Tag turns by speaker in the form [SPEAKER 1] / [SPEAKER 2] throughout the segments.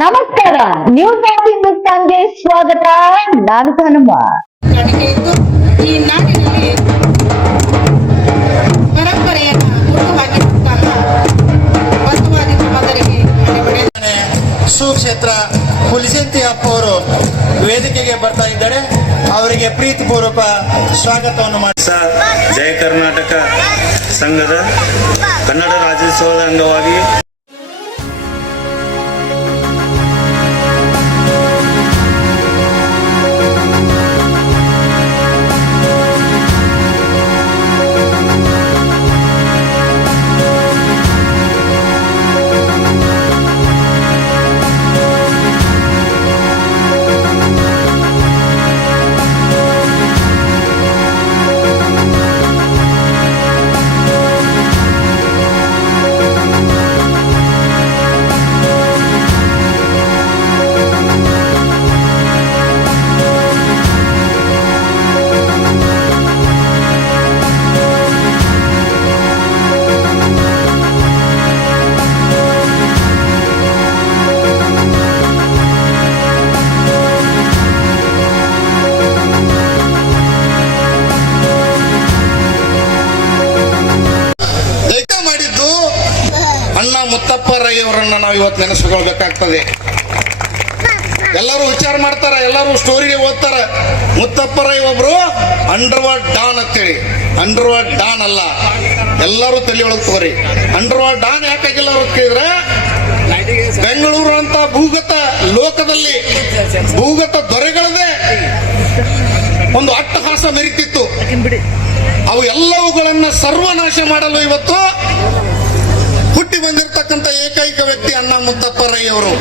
[SPEAKER 1] ನಮಸ್ಕಾರ. News of ಹಿಂದೂಸ್ತಾನ್ಗೆ ಸ್ವಾಗತ. ನಾನು ಹನುಮ
[SPEAKER 2] ಈ ನಾಡಿನಲ್ಲಿ ಪರಂಪರೆಯನ್ನು ಬಸವಾದಿ ಸಮಾಜರಿಗೆ
[SPEAKER 3] ಸುಕ್ಷೇತ್ರ ಪುಲಿಸೆಂತಿ ಅಪ್ಪ ಅವರು ವೇದಿಕೆಗೆ ಬರ್ತಾ ಇದ್ದಾರೆ. ಅವರಿಗೆ ಪ್ರೀತಿಪೂರ್ವಕ ಸ್ವಾಗತವನ್ನು ಮಾಡಿ.
[SPEAKER 4] ಜಯ ಕರ್ನಾಟಕ ಸಂಘದ ಕನ್ನಡ ರಾಜ್ಯೋತ್ಸವದ ಅಂಗವಾಗಿ
[SPEAKER 3] ಇವತ್ತು ನೆನೆಸ್ಕೊಳ್ಬೇಕಾಗ್ತದೆ. ಎಲ್ಲರೂ ವಿಚಾರ ಮಾಡ್ತಾರ, ಎಲ್ಲರೂ ಸ್ಟೋರಿಗೆ ಓದ್ತಾರ. ಮುತ್ತಪ್ಪರ ಒಬ್ರು ಅಂಡರ್ವರ್ಡ್ ಡಾನ್ ಅಂತೇಳಿ. ಅಂಡರ್ವರ್ಡ್ ಡಾನ್ ಅಲ್ಲ. ಎಲ್ಲರೂ ತಲೆ ಅಂಡರ್ವರ್ಡ್ ಅಂಡರ್ವಾರ್ಡ್ ಡಾನ್ ಯಾಕಾಗಿಲ್ಲ ಅವ್ರ ಕೇಳಿದ್ರೆ, ಬೆಂಗಳೂರು ಅಂತ ಭೂಗತ ಲೋಕದಲ್ಲಿ, ಭೂಗತ ದೊರೆಗಳದೇ ಒಂದು ಅಟ್ಟಹಾಸ ಮೆರಿತಿತ್ತು. ಅವು ಎಲ್ಲವುಗಳನ್ನ ಸರ್ವನಾಶ ಮಾಡಲು ಇವತ್ತು ಹುಟ್ಟಿ ಬಂದಿರತಕ್ಕಂತ ಏಕೈಕ ವ್ಯಕ್ತಿ ಅಣ್ಣ ಮುತ್ತಪ್ಪ ರೈ ಅವರು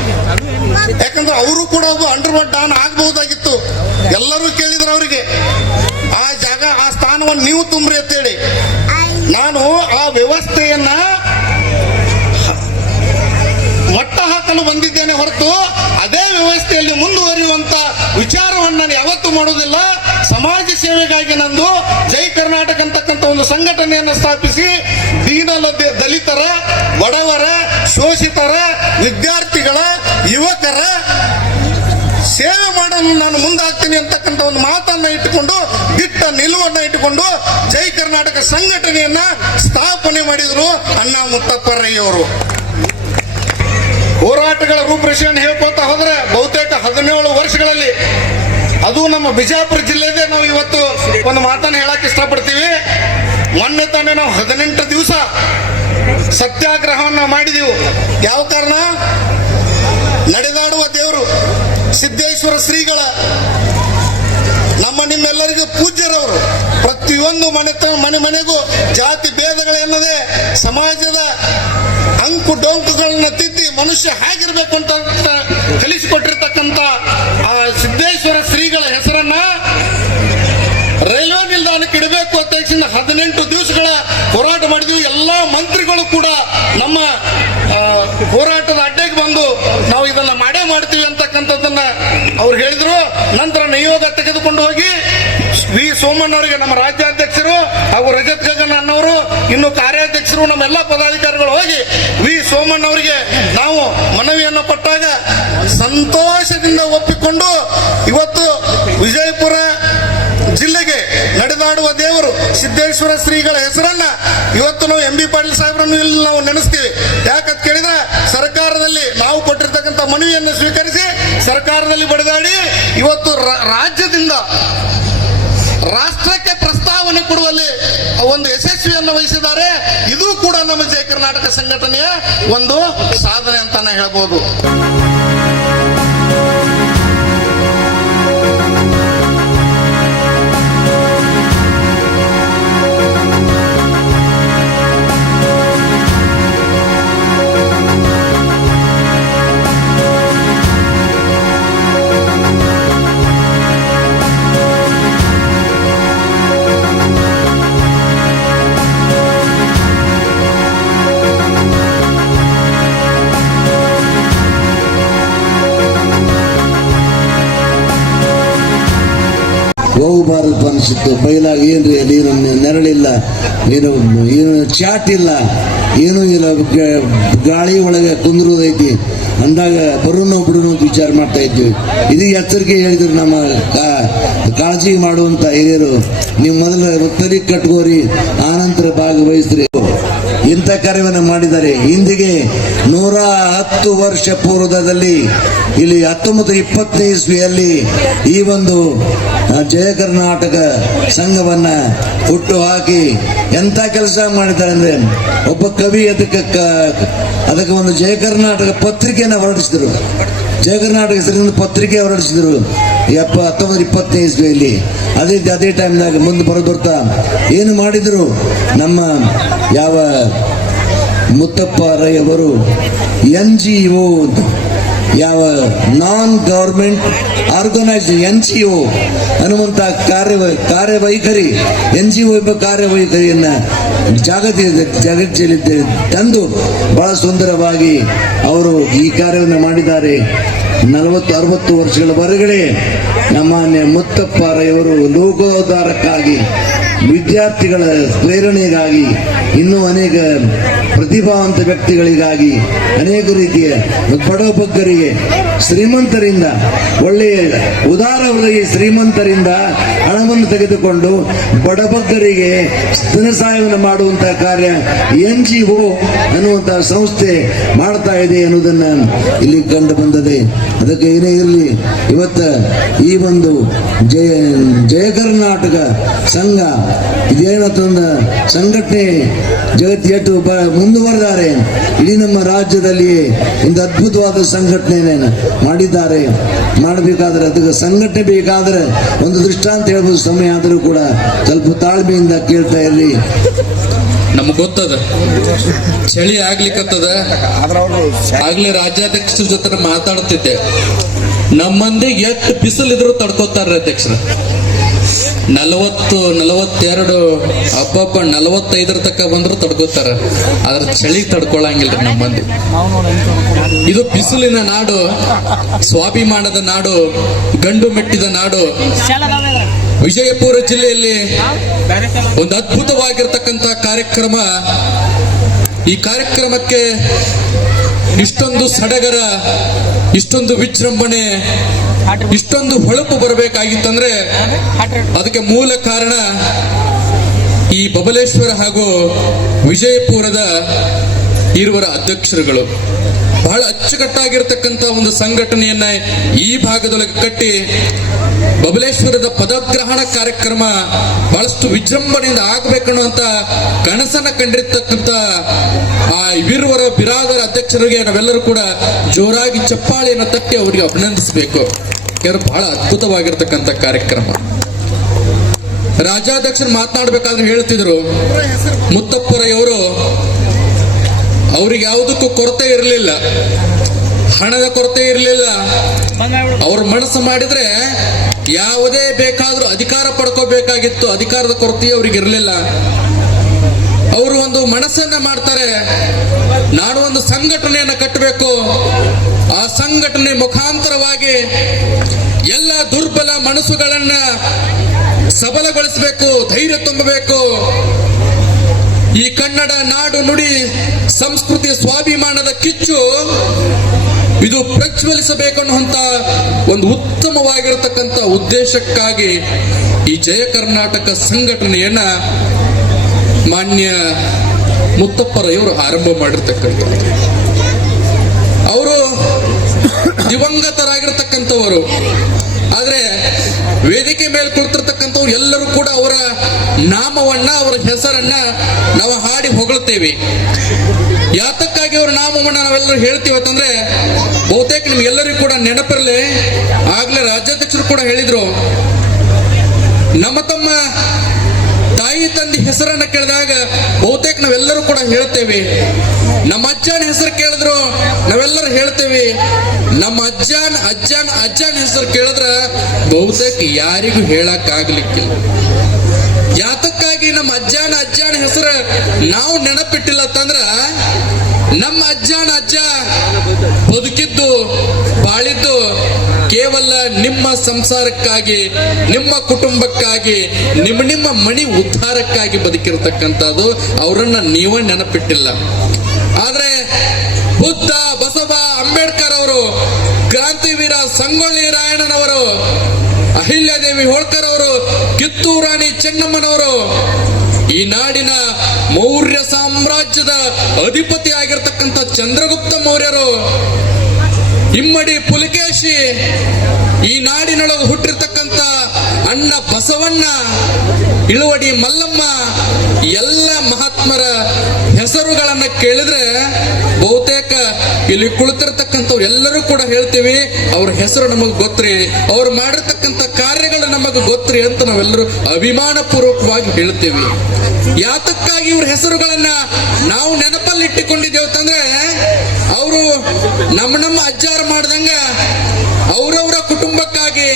[SPEAKER 3] ಯಾಕಂದ್ರೆ ಅವರು ಕೂಡ ಒಬ್ಬ ಅಂಡರ್ವರ್ಡ್ ಡಾನ್ ಆಗಬಹುದಾಗಿತ್ತು. ಎಲ್ಲರೂ ಕೇಳಿದ್ರು ಅವರಿಗೆ, ಆ ಜಾಗ, ಆ ಸ್ಥಾನವನ್ನು ನೀವು ತುಂಬ್ರಿ ಅಂತೇಳಿ. ನಾನು ಆ ವ್ಯವಸ್ಥೆಯನ್ನ ಮಟ್ಟ ಹಾಕಲು ಬಂದಿದ್ದೇನೆ ಹೊರತು ಅದೇ ವ್ಯವಸ್ಥೆಯಲ್ಲಿ ಮುಂದುವರಿಯುವಂತ ವಿಚಾರವನ್ನು ನಾನು ಯಾವತ್ತೂ ಮಾಡುವುದಿಲ್ಲ. ಒಂದು ಸಂಘಟನೆಯನ್ನು ಸ್ಥಾಪಿಸಿ ದೀನಲ ದಲಿತರ, ಬಡವರ, ಶೋಷಿತರ, ವಿದ್ಯಾರ್ಥಿಗಳ, ಯುವಕರ ಸೇವೆ ಮಾಡಲು ನಾನು ಮುಂದಾಗ್ತೀನಿ ಅಂತಕ್ಕಂಥ ಒಂದು ಮಾತನ್ನ ಇಟ್ಟುಕೊಂಡು, ದಿಟ್ಟ ನಿಲುವನ್ನ ಇಟ್ಟುಕೊಂಡು ಜೈ ಕರ್ನಾಟಕ ಸಂಘಟನೆಯನ್ನ ಸ್ಥಾಪನೆ ಮಾಡಿದ್ರು ಅಣ್ಣ ಮುತ್ತಪ್ಪರಯ್ಯವರು. ಹೋರಾಟಗಳ ರೂಪರೇಷೆಯನ್ನು ಹೇಳ್ಕೊತಾ ಹೋದ್ರೆ ಬಹುತೇಕ ಹದಿನೇಳು ವರ್ಷಗಳಲ್ಲಿ ಅದು ನಮ್ಮ ಬಿಜಾಪುರ ಜಿಲ್ಲೆದೇ ನಾವು ಇವತ್ತು ಒಂದು ಮಾತನ್ನ ಹೇಳಕ್ ಇಷ್ಟಪಡ್ತೀವಿ. ಮೊನ್ನೆ ತಾನೇ ನಾವು ಹದಿನೆಂಟು ದಿವಸ ಸತ್ಯಾಗ್ರಹವನ್ನ ಮಾಡಿದೆವು. ಯಾವ ಕಾರಣ? ನಡೆದಾಡುವ ದೇವರು ಸಿದ್ದೇಶ್ವರ ಶ್ರೀಗಳ, ನಮ್ಮ ನಿಮ್ಮೆಲ್ಲರಿಗೂ ಪೂಜ್ಯರವರು. ಪ್ರತಿಯೊಂದು ಮನೆ ಮನೆ ಮನೆಗೂ ಜಾತಿ ಭೇದಗಳೆನ್ನದೆ ಸಮಾಜದ ಅಂಕು ಡೊಂಕುಗಳನ್ನ ತಿದ್ದಿ ಮನುಷ್ಯ ಹೇಗಿರ್ಬೇಕು ಅಂತ ಕಲಿಸಿಕೊಟ್ಟಿರ್ತಕ್ಕಂಥ ನಿಲ್ದಾಣಕ್ಕೆ ಇಡಬೇಕು ಅಂತ ಹದಿನೆಂಟು ದಿವಸಗಳ ಹೋರಾಟ ಮಾಡಿದ್ವಿ. ಎಲ್ಲಾ ಮಂತ್ರಿಗಳು ಕೂಡ ನಮ್ಮ ಹೋರಾಟದ ಅಡ್ಡೆಗೆ ಬಂದು ನಾವು ಇದನ್ನ ಮಾಡೇ ಮಾಡ್ತೀವಿ ಅಂತಕ್ಕಂಥದ್ದನ್ನ ಅವ್ರು ಹೇಳಿದ್ರು. ನಂತರ ನಿಯೋಗ ತೆಗೆದುಕೊಂಡು ಹೋಗಿ ವಿ. ಸೋಮಣ್ಣ ಅವರಿಗೆ ನಮ್ಮ ರಾಜ್ಯಾಧ್ಯಕ್ಷರು ಹಾಗೂ ರಜತ್ ಗಗನ್ ಅನ್ನವರು ಇನ್ನು ಕಾರ್ಯಾಧ್ಯಕ್ಷರು ನಮ್ಮೆಲ್ಲ ಪದಾಧಿಕಾರಿಗಳು ಹೋಗಿ ವಿ. ಸೋಮಣ್ಣ ಅವರಿಗೆ ನಾವು ಮನವಿಯನ್ನು ಕೊಟ್ಟಾಗ ಸಂತೋಷದಿಂದ ಒಪ್ಪಿಕೊಂಡು ಇವತ್ತು ವಿಜಯಪುರ ಜಿಲ್ಲೆಗೆ ನಡೆದಾಡುವ ದೇವರು ಸಿದ್ದೇಶ್ವರ ಶ್ರೀಗಳ ಹೆಸರನ್ನ ಇವತ್ತು ನಾವು ಎಂ ಬಿ ಪಾಟೀಲ್ ಸಾಹೇಬ್ರನ್ನು ಇಲ್ಲಿ ನಾವು ನೆನೆಸ್ತೀವಿ. ಯಾಕಂತ ಕೇಳಿದ್ರೆ ಸರ್ಕಾರದಲ್ಲಿ ನಾವು ಕೊಟ್ಟಿರ್ತಕ್ಕಂಥ ಮನವಿಯನ್ನು ಸ್ವೀಕರಿಸಿ ಸರ್ಕಾರದಲ್ಲಿ ಬಡಿದಾಡಿ ಇವತ್ತು ರಾಜ್ಯದಿಂದ ರಾಷ್ಟ್ರಕ್ಕೆ ಪ್ರಸ್ತಾವನೆ ಕೊಡುವಲ್ಲಿ ಒಂದು ಯಶಸ್ವಿಯನ್ನು ವಹಿಸಿದ್ದಾರೆ. ಇದು ಕೂಡ ನಮ್ಮ ಜಯ ಕರ್ನಾಟಕ ಸಂಘಟನೆಯ ಒಂದು ಸಾಧನೆ ಅಂತಾನೆ ಹೇಳ್ಬೋದು.
[SPEAKER 5] ಅನಿಸುತ್ತೆ. ಬೈಲಾಗ ಏನ್ರಿ, ನೀನು ನೆರಳಿಲ್ಲ, ನೀನು ಏನು ಚಾಟ್ ಇಲ್ಲ ಏನೂ ಇಲ್ಲ ಗಾಳಿ ಒಳಗೆ ಕುಂದಿರೋದೈತಿ. ಅಂದಾಗ ಬರೋನು ಬಿಡೋನು ಅಂತ ವಿಚಾರ ಮಾಡ್ತಾ ಇದ್ವಿ. ಇದೀಗ ಎಚ್ಚರಿಕೆ ಹೇಳಿದ್ರು ನಮ್ಮ ಕಾಳಜಿ ಮಾಡುವಂತ ಹಿರಿಯರು, ನೀವು ಮೊದಲು ಉತ್ತರಿ ಕಟ್ಕೋರಿ ಆನಂತರ ಭಾಗವಹಿಸ್ರಿ. ಇಂಥ ಕಾರ್ಯವನ್ನು ಮಾಡಿದ್ದಾರೆ ಹಿಂದಿಗೆ ನೂರ ಹತ್ತು ವರ್ಷ ಪೂರ್ವದಲ್ಲಿ, ಇಲ್ಲಿ ಹತ್ತೊಂಬತ್ತು ಇಪ್ಪತ್ತನೇ ಇಸ್ವಿಯಲ್ಲಿ ಈ ಒಂದು ಜಯ ಕರ್ನಾಟಕ ಸಂಘವನ್ನ ಹುಟ್ಟು ಹಾಕಿ ಎಂತ ಕೆಲಸ ಮಾಡಿದ್ದಾರೆ ಅಂದ್ರೆ ಒಬ್ಬ ಕವಿ ಅದಕ್ಕೆ ಅದಕ್ಕೆ ಒಂದು ಜಯ ಕರ್ನಾಟಕ ಪತ್ರಿಕೆಯನ್ನು ಹೊರಡಿಸಿದ್ರು. ಜಯ ಕರ್ನಾಟಕ ಹೆಸರಿನಿಂದ ಪತ್ರಿಕೆ ಹೊರಡಿಸಿದ್ರು. ಎಪ್ಪ ಹತ್ತೊಂಬತ್ತು ಇಪ್ಪತ್ತನೇ ಇಸ್ವಿಯಲ್ಲಿ. ಅದೇ ಅದೇ ಟೈಮ್ನಾಗ ಮುಂದೆ ಬರೋದು ಬರ್ತಾ ಏನು ಮಾಡಿದರು? ನಮ್ಮ ಯಾವ ಮುತ್ತಪ್ಪ ರೈ ಅವರು ಎನ್ ಜಿ ಒ ಯಾವ non government organise N G O ಅನ್ನುವಂಥ ಕಾರ್ಯ ಕಾರ್ಯವೈಖರಿ ಎನ್ ಜಿ ಒ ಎಂಬ ಕಾರ್ಯವೈಖರಿಯನ್ನ ಜಾಗತಿಕ ತಂದು ಬಹಳ ಸುಂದರವಾಗಿ ಅವರು ಈ ಕಾರ್ಯವನ್ನು ಮಾಡಿದ್ದಾರೆ. ನಲವತ್ತು ಅರವತ್ತು ವರ್ಷಗಳ ಹೊರಗಡೆ ಮುತ್ತಪ್ಪ ರೈಯವರು ಲೋಕೋದ್ಧಾರಕ್ಕಾಗಿ ವಿದ್ಯಾರ್ಥಿಗಳ ಪ್ರೇರಣೆಗಾಗಿ ಇನ್ನೂ ಅನೇಕ ಪ್ರತಿಭಾವಂತ ವ್ಯಕ್ತಿಗಳಿಗಾಗಿ ಅನೇಕ ರೀತಿಯ ಬಡಬಗ್ಗರಿಗೆ ಶ್ರೀಮಂತರಿಂದ, ಒಳ್ಳೆಯ ಉದಾರವರಿಗೆ ಶ್ರೀಮಂತರಿಂದ ಹಣವನ್ನು ತೆಗೆದುಕೊಂಡು ಬಡಬಗ್ಗರಿಗೆ ಧನ ಸಹಾಯವನ್ನು ಮಾಡುವಂತಹ ಕಾರ್ಯ ಎನ್ ಜಿ ಒ ಅನ್ನುವಂತಹ ಸಂಸ್ಥೆ ಮಾಡ್ತಾ ಇದೆ ಅನ್ನೋದನ್ನ ಇಲ್ಲಿ ಕಂಡು ಬಂದದೆ. ಅದಕ್ಕೆ ಏನೇ ಇರಲಿ, ಇವತ್ತ ಈ ಒಂದು ಜಯ ಜಯ ಕರ್ನಾಟಕ ಸಂಘ, ಇದೇನತ್ತೊಂದ ಸಂಘಟನೆ ಜಗತ್ತು ಎಷ್ಟು ಬ- ಮುಂದುವರೆದಾರೆ. ಇಡೀ ನಮ್ಮ ರಾಜ್ಯದಲ್ಲಿ ಒಂದು ಅದ್ಭುತವಾದ ಸಂಘಟನೆಯನ್ನು ಮಾಡಿದ್ದಾರೆ. ಮಾಡಬೇಕಾದ್ರೆ ಅದಕ್ಕೆ ಸಂಘಟನೆ ಬೇಕಾದ್ರೆ ಒಂದು ದೃಷ್ಟಾಂತ ಹೇಳ್ಬೋದು, ಸಮಯ ಆದರೂ ಕೂಡ. ಸ್ವಲ್ಪ ತಾಳ್ಮೆಯಿಂದ ಕೇಳ್ತಾ ಇರಲಿ.
[SPEAKER 6] ನಮ್ಗೆ ಗೊತ್ತದ. ಚಳಿ ಆಗ್ಲಿಕ್ಕತ್ತದ ಆಗ್ಲೇ ರಾಜ್ಯಾಧ್ಯಕ್ಷರ ಜೊತೆ ಮಾತಾಡ್ತಿದ್ದೆ. ನಮ್ಮ ಮಂದಿಗೆ ಎಷ್ಟು ಬಿಸಿಲಿದ್ರು ತಡ್ಕೋತಾರ ಅಧ್ಯಕ್ಷರ. ನಲವತ್ತು, ನಲವತ್ತೆರಡು ಹಬ್ಬಬ್ಬ ನಲವತ್ತೈದರ ತಕ್ಕ ಬಂದ್ರು ತಡ್ಕೋತಾರ. ಆದ್ರ ಚಳಿ ತಡ್ಕೊಳಂಗಿಲ್ರಿ ನಮ್ಮ ಮಂದಿ. ಇದು ಬಿಸಿಲಿನ ನಾಡು, ಸ್ವಾಭಿಮಾನದ ನಾಡು, ಗಂಡು ಮೆಟ್ಟಿದ ನಾಡು. ವಿಜಯಪುರ ಜಿಲ್ಲೆಯಲ್ಲಿ ಒಂದು ಅದ್ಭುತವಾಗಿರ್ತಕ್ಕಂಥ ಕಾರ್ಯಕ್ರಮ. ಈ ಕಾರ್ಯಕ್ರಮಕ್ಕೆ ಇಷ್ಟೊಂದು ಸಡಗರ, ಇಷ್ಟೊಂದು ವಿಜೃಂಭಣೆ ಇಷ್ಟೊಂದು ಹೊಳಪು ಬರಬೇಕಾಗಿತ್ತಂದ್ರೆ ಅದಕ್ಕೆ ಮೂಲ ಕಾರಣ ಈ ಬಬಲೇಶ್ವರ ಹಾಗೂ ವಿಜಯಪುರದ ಇರುವರ ಅಧ್ಯಕ್ಷರುಗಳು. ಬಹಳ ಅಚ್ಚುಕಟ್ಟಾಗಿರ್ತಕ್ಕಂಥ ಒಂದು ಸಂಘಟನೆಯನ್ನ ಈ ಭಾಗದೊಳಗೆ ಕಟ್ಟಿ ಬಬಲೇಶ್ವರದ ಪದಗ್ರಹಣ ಕಾರ್ಯಕ್ರಮ ಬಹಳಷ್ಟು ವಿಜೃಂಭಣೆಯಿಂದ ಆಗಬೇಕನ್ನುವಂತ ಕನಸನ್ನ ಕಂಡಿರ್ತಕ್ಕಂಥ ಆ ವೀರವರ ಬಿರಾದರ ಅಧ್ಯಕ್ಷರಿಗೆ ನಾವೆಲ್ಲರೂ ಕೂಡ ಜೋರಾಗಿ ಚಪ್ಪಾಳೆಯನ್ನು ತಟ್ಟಿ ಅವರಿಗೆ ಅಭಿನಂದಿಸಬೇಕು. ಯಾರು ಬಹಳ ಅದ್ಭುತವಾಗಿರ್ತಕ್ಕಂಥ ಕಾರ್ಯಕ್ರಮ. ರಾಜ್ಯಾಧ್ಯಕ್ಷರು ಮಾತನಾಡಬೇಕಾದ್ರೆ ಹೇಳ್ತಿದ್ರು ಮುತ್ತಪ್ಪರಯ್ಯವರು ಅವ್ರಿಗೆ ಯಾವುದಕ್ಕೂ ಕೊರತೆ ಇರಲಿಲ್ಲ. ಹಣದ ಕೊರತೆ ಇರಲಿಲ್ಲ. ಅವ್ರ ಮನಸ್ಸು ಮಾಡಿದ್ರೆ ಯಾವುದೇ ಬೇಕಾದ್ರೂ ಅಧಿಕಾರ ಪಡ್ಕೋಬೇಕಾಗಿತ್ತು. ಅಧಿಕಾರದ ಕೊರತೆ ಅವ್ರಿಗೆ ಇರಲಿಲ್ಲ. ಅವರು ಒಂದು ಮನಸ್ಸನ್ನ ಮಾಡ್ತಾರೆ. ನಾನು ಒಂದು ಸಂಘಟನೆಯನ್ನ ಕಟ್ಟಬೇಕು. ಆ ಸಂಘಟನೆ ಮುಖಾಂತರವಾಗಿ ಎಲ್ಲ ದುರ್ಬಲ ಮನಸ್ಸುಗಳನ್ನ ಸಬಲಗೊಳಿಸಬೇಕು, ಧೈರ್ಯ ತುಂಬಬೇಕು. ಈ ಕನ್ನಡ ನಾಡು ನುಡಿ ಸಂಸ್ಕೃತಿ ಸ್ವಾಭಿಮಾನದ ಕಿಚ್ಚು ಇದು ಪ್ರಜ್ವಲಿಸಬೇಕನ್ನುವಂತ ಒಂದು ಉತ್ತಮವಾಗಿರತಕ್ಕಂತ ಉದ್ದೇಶಕ್ಕಾಗಿ ಈ ಜಯ ಕರ್ನಾಟಕ ಸಂಘಟನೆಯನ್ನ ಮಾನ್ಯ ಮುತ್ತಪ್ಪರವರು ಆರಂಭ ಮಾಡಿರ್ತಕ್ಕಂಥದ್ದು ಅವರು ದಿವಂಗತರಾಗಿರ್ತಕ್ಕಂಥವರು. ಆದ್ರೆ ವೇದಿಕೆ ಮೇಲೆ ಕುಳಿತಿರ್ತಕ್ಕಂಥವ್ರು ಎಲ್ಲರೂ ಕೂಡ ಅವರ ನಾಮವನ್ನ, ಅವರ ಹೆಸರನ್ನ ನಾವು ಹಾಡಿ ಹೊಗಳ್ತೇವೆ. ಯಾತಕ್ಕಾಗಿ ಅವರ ನಾಮವನ್ನ ನಾವೆಲ್ಲರೂ ಹೇಳ್ತೀವಿ ಅಂತಂದ್ರೆ, ಬಹುತೇಕ ನಿಮ್ಗೆಲ್ಲರಿಗೂ ಕೂಡ ನೆನಪಿರಲಿ, ಆಗ್ಲೇ ರಾಜ್ಯಾಧ್ಯಕ್ಷರು ಕೂಡ ಹೇಳಿದ್ರು. ನಮ್ಮ ತಮ್ಮ ತಾಯಿ ತಂದೆ ಹೆಸರನ್ನ ಕೇಳಿದಾಗ ಬಹುತೇಕ ನಾವೆಲ್ಲರೂ ಕೂಡ ಹೇಳ್ತೇವೆ. ನಮ್ಮ ಅಜ್ಜನ ಹೆಸರು ಕೇಳಿದ್ರು ನಾವೆಲ್ಲರೂ ಹೇಳ್ತೇವೆ. ನಮ್ಮ ಅಜ್ಜನ ಅಜ್ಜನ ಅಜ್ಜನ ಹೆಸರು ಕೇಳಿದ್ರ ಬಹುತೇಕ ಯಾರಿಗೂ ಹೇಳಕ್ ಆಗ್ಲಿಕ್ಕಿಲ್ಲ ಯಾತಕ್ಕಾಗಿ ನಮ್ಮ ಅಜ್ಜನ ಅಜ್ಜನ ಹೆಸರು ನಾವು ನೆನಪಿಟ್ಟಿಲ್ಲ ತಂದ್ರ ನಮ್ಮ ಅಜ್ಜನ ಅಜ್ಜ ಬದುಕಿದ್ದು, ಬಾಳಿದ್ದು ಕೇವಲ ನಿಮ್ಮ ಸಂಸಾರಕ್ಕಾಗಿ, ನಿಮ್ಮ ಕುಟುಂಬಕ್ಕಾಗಿ, ನಿಮ್ಮ ನಿಮ್ಮ ಮಣಿ ಉದ್ಧಾರಕ್ಕಾಗಿ ಬದುಕಿರತಕ್ಕಂಥದ್ದು ಅವರನ್ನ ನೀವೇ ನೆನಪಿಟ್ಟಿಲ್ಲ. ಆದ್ರೆ ಬುದ್ಧ, ಬಸವ, ಅಂಬೇಡ್ಕರ್ ಅವರು, ಕ್ರಾಂತಿವೀರ ಸಂಗೊಳ್ಳಿ ರಾಯಣ್ಣನವರು ಅಹಿಲ್ಯಾದೇವಿ ಹೋಳ್ಕರ್ ಅವರು ಕಿತ್ತೂರಾಣಿ ಚೆನ್ನಮ್ಮನವರು, ಈ ನಾಡಿನ ಮೌರ್ಯ ಸಾಮ್ರಾಜ್ಯದ ಅಧಿಪತಿ ಆಗಿರ್ತಕ್ಕಂಥ ಚಂದ್ರಗುಪ್ತ ಮೌರ್ಯರು ಇಮ್ಮಡಿ ಪುಲಿಕೇಶಿ ಈ ನಾಡಿನೊಳಗೆ ಹುಟ್ಟಿರ್ತಕ್ಕಂತ ಅಣ್ಣ ಬಸವಣ್ಣ, ಇಳುವಡಿ ಮಲ್ಲಮ್ಮ, ಎಲ್ಲ ಮಹಾತ್ಮರ ಹೆಸರುಗಳನ್ನ ಕೇಳಿದ್ರೆ ಬಹುತೇಕ ಇಲ್ಲಿ ಕುಳಿತಿರ್ತಕ್ಕಂಥವ್ರು ಎಲ್ಲರೂ ಕೂಡ ಹೇಳ್ತೀವಿ, ಅವ್ರ ಹೆಸರು ನಮಗೆ ಗೊತ್ತ್ರಿ, ಅವ್ರು ಮಾಡಿರ್ತಕ್ಕಂಥ ಕಾರ್ಯಗಳು ನಮಗೆ ಗೊತ್ತ್ರಿ ಅಂತ ನಾವೆಲ್ಲರೂ ಅಭಿಮಾನ ಪೂರ್ವಕವಾಗಿ ಹೇಳ್ತೀವಿ. ಯಾತಕ್ಕಾಗಿ ಇವ್ರ ಹೆಸರುಗಳನ್ನ ನಾವು ನೆನಪಲ್ಲಿ ಇಟ್ಟುಕೊಂಡಿದ್ದೇವೆ ನಮ್ಮ ನಮ್ಮ ಅಜ್ಜಾರ ಮಾಡ್ದಂಗ ಅವರವರ ಕುಟುಂಬಕ್ಕಾಗಿ,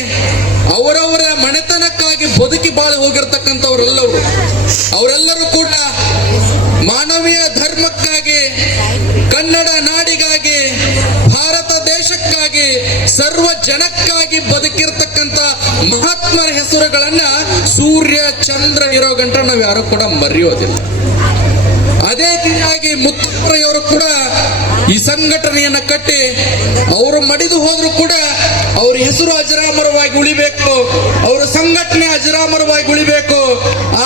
[SPEAKER 6] ಅವರವರ ಮನೆತನಕ್ಕಾಗಿ ಬದುಕಿ ಬಾಳಿ ಹೋಗಿರ್ತಕ್ಕಂಥವ್ರೆಲ್ಲವರು ಅವರೆಲ್ಲರೂ ಕೂಡ ಮಾನವೀಯ ಧರ್ಮಕ್ಕಾಗಿ, ಕನ್ನಡ ನಾಡಿಗಾಗಿ, ಭಾರತ ದೇಶಕ್ಕಾಗಿ, ಸರ್ವ ಜನಕ್ಕಾಗಿ ಬದುಕಿರ್ತಕ್ಕಂಥ ಮಹಾತ್ಮರ ಹೆಸರುಗಳನ್ನ ಸೂರ್ಯ, ಚಂದ್ರ ಇರೋ ಗಂಟ ನಾವು ಯಾರು ಕೂಡ ಮರೆಯೋದಿಲ್ಲ. ಅದೇ ರೀತಿಯಾಗಿ ಮುತ್ತಪ್ಪರೆಯವರು ಕೂಡ ಈ ಸಂಘಟನೆಯನ್ನ ಕಟ್ಟಿ ಅವರು ಮಡಿದು ಹೋದ್ರು ಕೂಡ ಅವ್ರ ಹೆಸರು ಅಜರಾಮರವಾಗಿ ಉಳಿಬೇಕು, ಅವರ ಸಂಘಟನೆ ಅಜರಾಮರವಾಗಿ ಉಳಿಬೇಕು.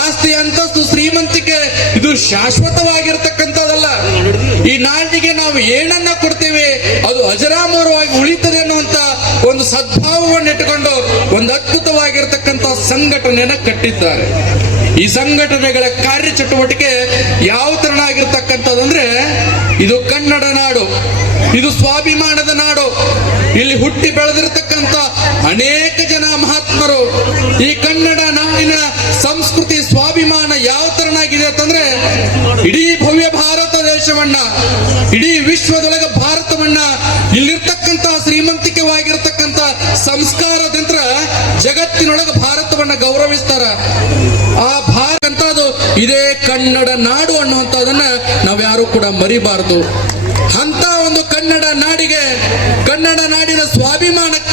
[SPEAKER 6] ಆಸ್ತಿ ಅಂತಸ್ತು ಶ್ರೀಮಂತಿಕೆ ಇದು ಶಾಶ್ವತವಾಗಿರ್ತಕ್ಕಂಥದ್ದಲ್ಲ. ಈ ನಾಡಿಗೆ ನಾವು ಏನನ್ನ ಕೊಡ್ತೀವಿ, ಅದು ಅಜರಾಮರವಾಗಿ ಉಳಿತದೆ ಅನ್ನುವಂತ ಒಂದು ಸದ್ಭಾವವನ್ನು ಇಟ್ಟುಕೊಂಡು ಒಂದು ಅದ್ಭುತವಾಗಿರ್ತಕ್ಕಂಥ ಸಂಘಟನೆಯನ್ನ ಕಟ್ಟಿದ್ದಾರೆ. ಈ ಸಂಘಟನೆಗಳ ಕಾರ್ಯಚಟುವಟಿಕೆ ಯಾವ ತರಣ ಆಗಿರ್ತಕ್ಕಂಥದ್ದಂದ್ರೆ ಇದು ಕನ್ನಡ ನಾಡು, ಇದು ಸ್ವಾಭಿಮಾನದ ನಾಡು. ಇಲ್ಲಿ ಹುಟ್ಟಿ ಬೆಳೆದಿರತಕ್ಕಂಥ ಅನೇಕ ಜನ ಮಹಾತ್ಮರು ಈ ಕನ್ನಡ ನಾಡಿನ ಸಂಸ್ಕೃತಿ ಸ್ವಾಭಿಮಾನ ಯಾವ ತರನಾಗಿದೆ ಅಂತಂದ್ರೆ, ಇಡೀ ಭವ್ಯ ಭಾರತ ದೇಶವನ್ನ, ಇಡೀ ವಿಶ್ವದೊಳಗೆ ಭಾರತವನ್ನ ಇಲ್ಲಿರ್ತಕ್ಕಂಥ ಶ್ರೀಮಂತಿಕವಾಗಿರ್ತಕ್ಕಂಥ ಸಂಸ್ಕಾರದಂತ್ರ ಜಗತ್ತಿನೊಳಗೆ ಭಾರತವನ್ನ ಗೌರವಿಸ್ತಾರ. ಆ ಇದೇ ಕನ್ನಡ ನಾಡು ಅನ್ನುವಂಥದ್ದನ್ನ ನಾವ್ಯಾರು ಕೂಡ ಮರಿಬಾರದು. ಅಂತ ಒಂದು ಕನ್ನಡ ನಾಡಿಗೆ ಕನ್ನಡ ನಾಡಿನ ಸ್ವಾಭಿಮಾನಕ್ಕೆ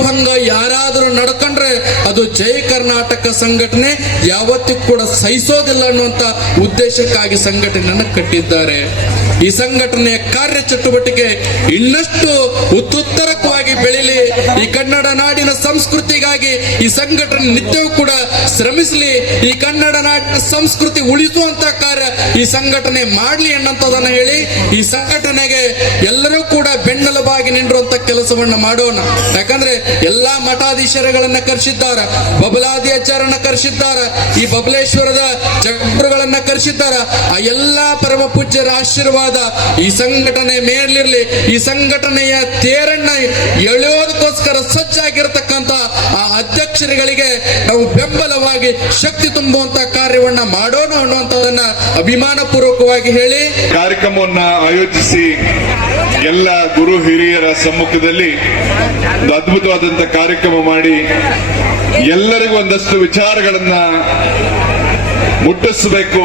[SPEAKER 6] ಬರುವಂಗ ಯಾರಾದರೂ ನಡ್ಕೊಂಡ್ರೆ ಅದು ಜೈ ಕರ್ನಾಟಕ ಸಂಘಟನೆ ಯಾವತ್ತಿಗೂ ಕೂಡ ಸಹಿಸೋದಿಲ್ಲ ಅನ್ನುವಂತ ಉದ್ದೇಶಕ್ಕಾಗಿ ಸಂಘಟನೆಯನ್ನು ಕಟ್ಟಿದ್ದಾರೆ. ಈ ಸಂಘಟನೆಯ ಕಾರ್ಯ ಚಟುವಟಿಕೆ ಇನ್ನಷ್ಟು ಉತ್ತುತ್ತರಕವಾಗಿ ಬೆಳಿಲಿ. ಈ ಕನ್ನಡ ನಾಡಿನ ಸಂಸ್ಕೃತಿಗಾಗಿ ಈ ಸಂಘಟನೆ ನಿತ್ಯವೂ ಕೂಡ ಶ್ರಮಿಸಲಿ. ಈ ಕನ್ನಡ ನಾಡಿನ ಸಂಸ್ಕೃತಿ ಉಳಿಸುವಂತ ಕಾರ್ಯ ಈ ಸಂಘಟನೆ ಮಾಡಲಿ ಅನ್ನೋಂಥದನ್ನ ಹೇಳಿ ಈ ಸಂಘಟನೆಗೆ ಎಲ್ಲರೂ ಕೂಡ ಬೆನ್ನೆಲುಬಾಗಿ ನಿಂಡುವಂತ ಕೆಲಸವನ್ನ ಮಾಡೋಣ. ಯಾಕಂದ್ರೆ ಎಲ್ಲಾ ಮಠಾಧೀಶರುಗಳನ್ನ ಕರೆಸಿದ್ದಾರೆ ಬಬಲಾದಿ ಆಚಾರನ್ನ ಕರೆಸಿದ್ದಾರೆ, ಈ ಬಬಲೇಶ್ವರದ ಜಗಳನ್ನ ಕರೆಸಿದ್ದಾರೆ. ಆ ಎಲ್ಲಾ ಪರಮ ಪೂಜ್ಯರ ಆಶೀರ್ವಾದ ಈ ಸಂಘಟನೆ ಮೇಲಿರ್ಲಿ, ಈ ಸಂಘಟನೆಯ ತೇರನ್ನ ಎಳೆಯೋದಕ್ಕೋಸ್ಕರ ಸಜ್ಜಾಗಿರತಕ್ಕಂತ ಆ ಅಧ್ಯಕ್ಷರುಗಳಿಗೆ ನಾವು ಬೆಂಬಲವಾಗಿ ಶಕ್ತಿ ತುಂಬುವಂತ ಕಾರ್ಯವನ್ನ ಮಾಡೋಣ ಅನ್ನುವಂಥದ್ದನ್ನ ಅಭಿಮಾನ ಪೂರ್ವಕವಾಗಿ ಹೇಳಿ.
[SPEAKER 7] ಕಾರ್ಯಕ್ರಮವನ್ನ ಆಯೋಜಿಸಿ ಎಲ್ಲ ಗುರು ಹಿರಿಯರ ಸಮ್ಮುಖದಲ್ಲಿ ಒಂದು ಅದ್ಭುತವಾದಂತ ಕಾರ್ಯಕ್ರಮ ಮಾಡಿ ಎಲ್ಲರಿಗೂ ಒಂದಷ್ಟು ವಿಚಾರಗಳನ್ನ ಮುಟ್ಟಿಸಬೇಕು.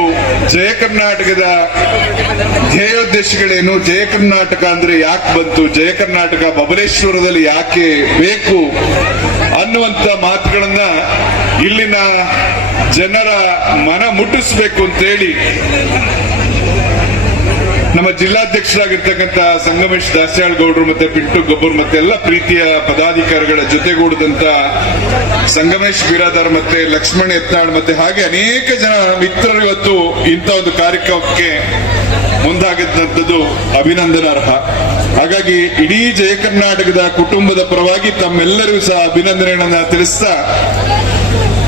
[SPEAKER 7] ಜಯ ಕರ್ನಾಟಕದ ಧ್ಯೇಯೋದ್ದೇಶಗಳೇನು ಜಯ ಕರ್ನಾಟಕ ಅಂದ್ರೆ ಯಾಕೆ ಬಂತು? ಜಯ ಕರ್ನಾಟಕ ಬಬಲೇಶ್ವರದಲ್ಲಿ ಯಾಕೆ ಬೇಕು ಅನ್ನುವಂತ ಮಾತುಗಳನ್ನ ಇಲ್ಲಿನ ಜನರ ಮನ ಮುಟ್ಟಿಸ್ಬೇಕು ಅಂತೇಳಿ ನಮ್ಮ ಜಿಲ್ಲಾಧ್ಯಕ್ಷರಾಗಿರ್ತಕ್ಕಂಥ ಸಂಗಮೇಶ್ ದಾಸ್ಯಾಳ್ ಗೌಡ್ರು ಮತ್ತೆ ಪಿಂಟು ಗೊಬ್ಬರ್ ಮತ್ತೆ ಎಲ್ಲ ಪ್ರೀತಿಯ ಪದಾಧಿಕಾರಿಗಳ ಜೊತೆಗೂಡಿದಂತ ಸಂಗಮೇಶ್ ಬಿರಾದಾರ್ ಮತ್ತೆ ಲಕ್ಷ್ಮಣ್ ಎತ್ನಾಳ್ ಮತ್ತೆ ಹಾಗೆ ಅನೇಕ ಜನ ಮಿತ್ರರು ಇವತ್ತು ಇಂಥ ಒಂದು ಕಾರ್ಯಕ್ರಮಕ್ಕೆ ಮುಂದಾಗಿದ್ದಂಥದ್ದು ಅಭಿನಂದನಾರ್ಹ. ಹಾಗಾಗಿ ಇಡೀ ಜಯ ಕರ್ನಾಟಕದ ಕುಟುಂಬದ ಪರವಾಗಿ ತಮ್ಮೆಲ್ಲರಿಗೂ ಸಹ ಅಭಿನಂದನೆಗಳನ್ನ ತಿಳಿಸ್ತಾ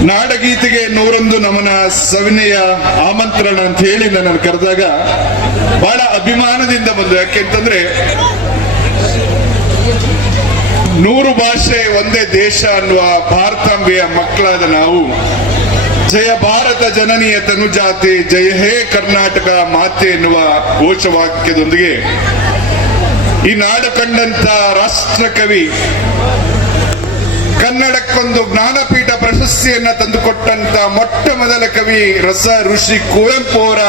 [SPEAKER 7] ನಾಡಗೀತೆಗೆ ನೂರೊಂದು ನಮನ ಸವಿನಯ ಆಮಂತ್ರಣ ಅಂತ ಹೇಳಿ ನನ್ನನ್ನು ಕರೆದಾಗ ಬಹಳ ಅಭಿಮಾನದಿಂದ ಬಂದು, ಯಾಕೆಂತಂದ್ರೆ ನೂರು ಭಾಷೆ ಒಂದೇ ದೇಶ ಅನ್ನುವ ಭಾರತಾಂಬೆಯ ಮಕ್ಕಳಾದ ನಾವು. ಜಯ ಭಾರತ ಜನನೀಯ ತನುಜಾತಿ ಜಯ ಹೇ ಕರ್ನಾಟಕ ಮಾತೆ ಎನ್ನುವ ಘೋಷವಾಕ್ಯದೊಂದಿಗೆ ಈ ನಾಡು ಕಂಡಂತ ರಾಷ್ಟ್ರಕವಿ ಕನ್ನಡಕ್ಕೊಂದು ಜ್ಞಾನಪೀಠ ಪ್ರಶಸ್ತಿಯನ್ನ ತಂದುಕೊಟ್ಟಂತ ಮೊಟ್ಟ ಮೊದಲ ಕವಿ ರಸ ಋಷಿ ಕುವೆಂಪು ಅವರ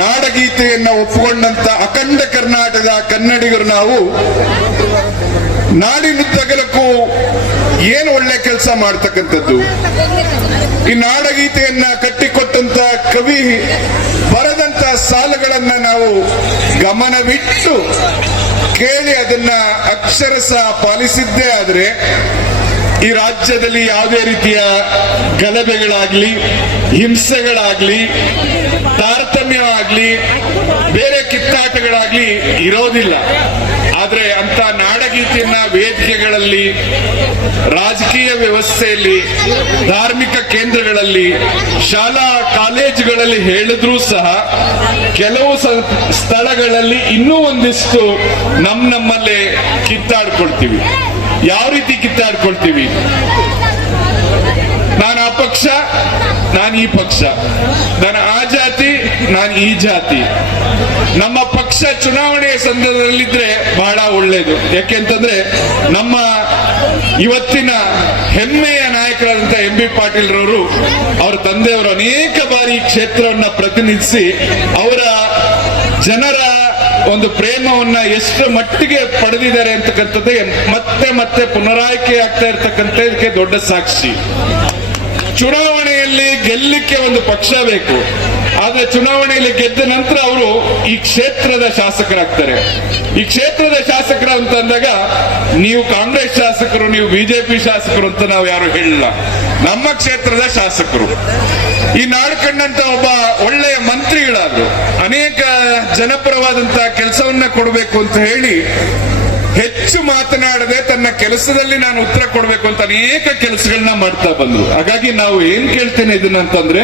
[SPEAKER 7] ನಾಡಗೀತೆಯನ್ನ ಒಪ್ಪಿಕೊಂಡಂತ ಅಖಂಡ ಕರ್ನಾಟಕದ ಕನ್ನಡಿಗರು ನಾವು. ನಾಡಿನುದ್ದಗಲಕ್ಕೂ ಏನು ಒಳ್ಳೆ ಕೆಲಸ ಮಾಡ್ತಕ್ಕಂಥದ್ದು. ಈ ನಾಡಗೀತೆಯನ್ನ ಕಟ್ಟಿಕೊಟ್ಟಂತ ಕವಿ ಬರೆದಂತ ಸಾಲುಗಳನ್ನ ನಾವು ಗಮನವಿಟ್ಟು ಕೇಳಿ ಅದನ್ನ ಅಕ್ಷರಸ ಪಾಲಿಸಿದ್ದೇ ಆದರೆ ಈ ರಾಜ್ಯದಲ್ಲಿ ಯಾವುದೇ ರೀತಿಯ ಗಲಭೆಗಳಾಗ್ಲಿ, ಹಿಂಸೆಗಳಾಗ್ಲಿ, ತಾರತಮ್ಯವಾಗ್ಲಿ, ಬೇರೆ ಕಿತ್ತಾಟಗಳಾಗ್ಲಿ ಇರೋದಿಲ್ಲ. ಆದ್ರೆ ಅಂತ ನಾಡಗೀತೆಯನ್ನ ವೇದಿಕೆಗಳಲ್ಲಿ, ರಾಜಕೀಯ ವ್ಯವಸ್ಥೆಯಲ್ಲಿ, ಧಾರ್ಮಿಕ ಕೇಂದ್ರಗಳಲ್ಲಿ, ಶಾಲಾ ಕಾಲೇಜುಗಳಲ್ಲಿ ಹೇಳಿದ್ರೂ ಸಹ ಕೆಲವು ಸ್ಥಳಗಳಲ್ಲಿ ಇನ್ನೂ ಒಂದಿಷ್ಟು ನಮ್ ನಮ್ಮಲ್ಲೇ ಕಿತ್ತಾಡ್ಕೊಳ್ತೀವಿ. ಯಾವ ರೀತಿ ಕಿತ್ತಾಡ್ಕೊಳ್ತೀವಿ? ನಾನು ಆ ಪಕ್ಷ, ನಾನು ಈ ಪಕ್ಷ. ನಾನು ಆ ನಾನು ಈ ಜಾತಿ. ನಮ್ಮ ಪಕ್ಷ ಚುನಾವಣೆಯ ಸಂದರ್ಭದಲ್ಲಿದ್ರೆ ಬಹಳ ಒಳ್ಳೇದು. ಯಾಕೆಂತಂದ್ರೆ ನಮ್ಮ ಇವತ್ತಿನ ಹೆಮ್ಮೆಯ ನಾಯಕರಾದಂತ ಎಂ ಬಿ ಪಾಟೀಲ್ ರವರು ಅವರ ತಂದೆಯವರು ಅನೇಕ ಬಾರಿ ಕ್ಷೇತ್ರವನ್ನ ಪ್ರತಿನಿಧಿಸಿ ಅವರ ಜನರ ಒಂದು ಪ್ರೇಮವನ್ನ ಎಷ್ಟು ಮಟ್ಟಿಗೆ ಪಡೆದಿದ್ದಾರೆ ಅಂತಕ್ಕಂಥದ್ದು ಮತ್ತೆ ಮತ್ತೆ ಪುನರಾಯ್ಕೆ ಆಗ್ತಾ ಇರ್ತಕ್ಕಂಥದಕ್ಕೆ ದೊಡ್ಡ ಸಾಕ್ಷಿ. ಚುನಾವಣೆಯಲ್ಲಿ ಗೆಲ್ಲಿಕ್ಕೆ ಒಂದು ಪಕ್ಷ ಬೇಕು. ಆದ್ರೆ ಚುನಾವಣೆಯಲ್ಲಿ ಗೆದ್ದ ನಂತರ ಅವರು ಈ ಕ್ಷೇತ್ರದ ಶಾಸಕರಾಗ್ತಾರೆ. ಈ ಕ್ಷೇತ್ರದ ಶಾಸಕರು ಅಂತ ಅಂದಾಗ ನೀವು ಕಾಂಗ್ರೆಸ್ ಶಾಸಕರು, ನೀವು ಬಿಜೆಪಿ ಶಾಸಕರು ಅಂತ ನಾವು ಯಾರು ಹೇಳಿಲ್ಲ. ನಮ್ಮ ಕ್ಷೇತ್ರದ ಶಾಸಕರು. ಈ ನಾಡು ಒಬ್ಬ ಒಳ್ಳೆಯ ಮಂತ್ರಿಗಳಾದ್ರು. ಅನೇಕ ಜನಪರವಾದಂತಹ ಕೆಲಸವನ್ನ ಕೊಡಬೇಕು ಅಂತ ಹೇಳಿ ಹೆಚ್ಚು ಮಾತನಾಡದೆ ತನ್ನ ಕೆಲಸದಲ್ಲಿ ನಾನು ಉತ್ತರ ಕೊಡಬೇಕು ಅಂತ ಅನೇಕ ಕೆಲಸಗಳನ್ನ ಮಾಡ್ತಾ ಬಂದ್ರು. ಹಾಗಾಗಿ ನಾವು ಏನ್ ಕೇಳ್ತೇನೆ ಇದನ್ನ ಅಂತಂದ್ರೆ,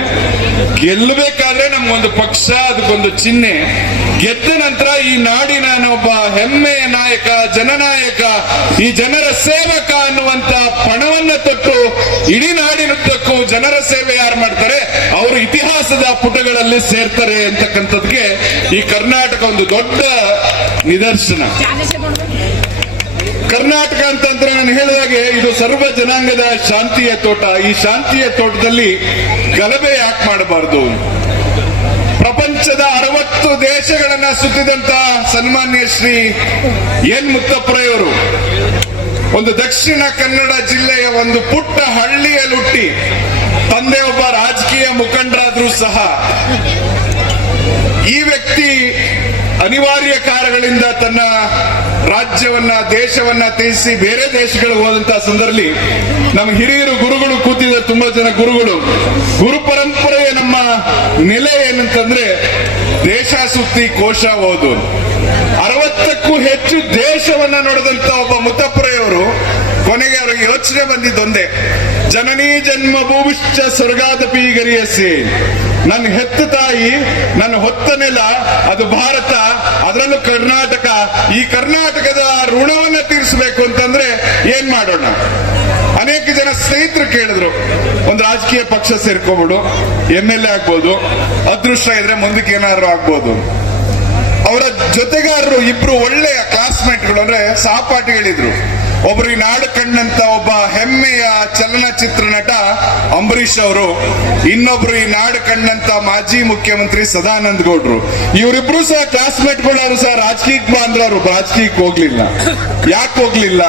[SPEAKER 7] ಗೆಲ್ಲಬೇಕಾದ್ರೆ ನಮ್ಗೊಂದು ಪಕ್ಷ, ಅದಕ್ಕೊಂದು ಚಿಹ್ನೆ. ಗೆದ್ದ ನಂತರ ಈ ನಾಡಿನ ಒಬ್ಬ ಹೆಮ್ಮೆಯ ನಾಯಕ, ಜನನಾಯಕ, ಈ ಜನರ ಸೇವಕ ಅನ್ನುವಂತ ಪಣವನ್ನ ತೊಟ್ಟು ಇಡೀ ನಾಡಿನುದ್ದಕ್ಕೂ ಜನರ ಸೇವೆ ಯಾರು ಮಾಡ್ತಾರೆ, ಅವರು ಇತಿಹಾಸದ ಪುಟಗಳಲ್ಲಿ ಸೇರ್ತಾರೆ ಅಂತಕ್ಕಂಥದ್ಗೆ ಈ ಕರ್ನಾಟಕ ಒಂದು ದೊಡ್ಡ ನಿದರ್ಶನ. ಕರ್ನಾಟಕ ಅಂತಂದ್ರೆ ನಾನು ಹೇಳಿದಾಗೆ ಇದು ಸರ್ವ ಜನಾಂಗದ ಶಾಂತಿಯ ತೋಟ. ಈ ಶಾಂತಿಯ ತೋಟದಲ್ಲಿ ಗಲಭೆ ಯಾಕೆ ಮಾಡಬಾರದು? ಪ್ರಪಂಚದ ಅರವತ್ತು ದೇಶಗಳನ್ನ ಸುತ್ತಿದಂತ ಸನ್ಮಾನ್ಯ ಶ್ರೀ ಎನ್ ಮುತ್ತಪ್ಪರಯ್ಯವರು ಒಂದು ದಕ್ಷಿಣ ಕನ್ನಡ ಜಿಲ್ಲೆಯ ಒಂದು ಪುಟ್ಟ ಹಳ್ಳಿಯಲ್ಲಿ ಹುಟ್ಟಿ ತಂದೆ ಒಬ್ಬ ರಾಜಕೀಯ ಮುಖಂಡರಾದ್ರೂ ಸಹ ಈ ವ್ಯಕ್ತಿ ಅನಿವಾರ್ಯ ಕಾರಣಗಳಿಂದ ತನ್ನ ರಾಜ್ಯವನ್ನ, ದೇಶವನ್ನ ತ್ಯಜಿಸಿ ಬೇರೆ ದೇಶಗಳಿಗೆ ಹೋದಂತಹ ಸಂದರ್ಭದಲ್ಲಿ ನಮ್ಮ ಹಿರಿಯರು ಗುರುಗಳು ಕೂತಿದ ತುಂಬಾ ಜನ ಗುರುಗಳು. ಗುರು ಪರಂಪರೆಯ ನಮ್ಮ ನೆಲೆ ಏನಂತಂದ್ರೆ ದೇಶ ಸುತ್ತಿ ಕೋಶ, ಓದು. ಅರವತ್ತಕ್ಕೂ ಹೆಚ್ಚು ದೇಶವನ್ನ ನೋಡಿದಂತ ಒಬ್ಬ ಮುತ್ತಪ್ಪರೆಯವರು ಕೊನೆಗೆ ಅವರಿಗೆ ಯೋಚನೆ ಬಂದಿದ್ದೊಂದೇ, ಜನನೀ ಜನ್ಮ ಭೂಮಿಶ್ಚ ಸ್ವರ್ಗಾದಪಿ ಗರಿಯಸಿ ನನ್ನ ಹೆತ್ತ ತಾಯಿ, ನನ್ನ ಹೊತ್ತ ನೆಲ, ಅದು ಭಾರತ. ಅದರಲ್ಲೂ ಕರ್ನಾಟಕ. ಈ ಕರ್ನಾಟಕದ ಋಣವನ್ನ ತೀರಿಸಬೇಕು ಅಂತಂದ್ರೆ ಏನ್ ಮಾಡೋಣ? ಅನೇಕ ಜನ ಸ್ನೇಹಿತರು ಕೇಳಿದ್ರು, ಒಂದು ರಾಜಕೀಯ ಪಕ್ಷ ಸೇರ್ಕೋಬಿಡು ಎಂ ಎಲ್ ಎ ಆಗ್ಬೋದು, ಅದೃಷ್ಟ ಇದ್ರೆ ಮುಂದಕ್ಕೆ ಏನಾದ್ರು ಆಗ್ಬೋದು. ಅವರ ಜೊತೆಗಾರರು ಇಬ್ರು ಒಳ್ಳೆಯ ಕ್ಲಾಸ್ಮೇಟ್ಗಳು ಅಂದ್ರೆ ಸಹಪಾಠಿಗಳಿದ್ರು. ಒಬ್ರು ಈ ನಾಡು ಕಂಡಂತ ಒಬ್ಬ ಹೆಮ್ಮೆಯ ಚಲನಚಿತ್ರ ನಟ ಅಂಬರೀಶ್ ಅವರು, ಇನ್ನೊಬ್ರು ಈ ನಾಡು ಕಂಡಂತ ಮಾಜಿ ಮುಖ್ಯಮಂತ್ರಿ ಸದಾನಂದ ಗೌಡ್ರು. ಇವರಿಬ್ರು ಸಹ ಕ್ಲಾಸ್ಮೇಟ್ಗಳಾದ್ರು ಸಹ ರಾಜಕೀಯಕ್ಕೆ ಅಂದ್ರೆ ರಾಜಕೀಯಕ್ಕೆ ಹೋಗ್ಲಿಲ್ಲ. ಯಾಕೆ ಹೋಗ್ಲಿಲ್ಲ?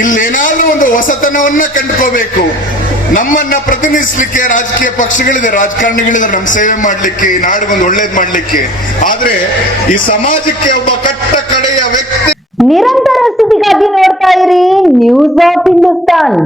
[SPEAKER 7] ಇಲ್ಲೇನಾದ್ರೂ ಒಂದು ಹೊಸತನವನ್ನ ಕಂಡುಕೋಬೇಕು. ನಮ್ಮನ್ನ ಪ್ರತಿನಿಧಿಸಲಿಕ್ಕೆ ರಾಜಕೀಯ ಪಕ್ಷಗಳಿದೆ ರಾಜಕಾರಣಿಗಳಿದೆ ನಮ್ಮ ಸೇವೆ ಮಾಡ್ಲಿಕ್ಕೆ, ಈ ನಾಡಿಗೊಂದು ಒಳ್ಳೇದ್ ಮಾಡ್ಲಿಕ್ಕೆ. ಆದ್ರೆ ಈ ಸಮಾಜಕ್ಕೆ ಒಬ್ಬ ಕಟ್ಟ ಕಡೆಯ ವ್ಯಕ್ತಿ
[SPEAKER 1] ನಿರಂತರ ಸುದ್ದಿಗಾಗಿ ನೋಡ್ತಾ ಇರಿ ನ್ಯೂಸ್ ಆಫ್ ಹಿಂದೂಸ್ತಾನ್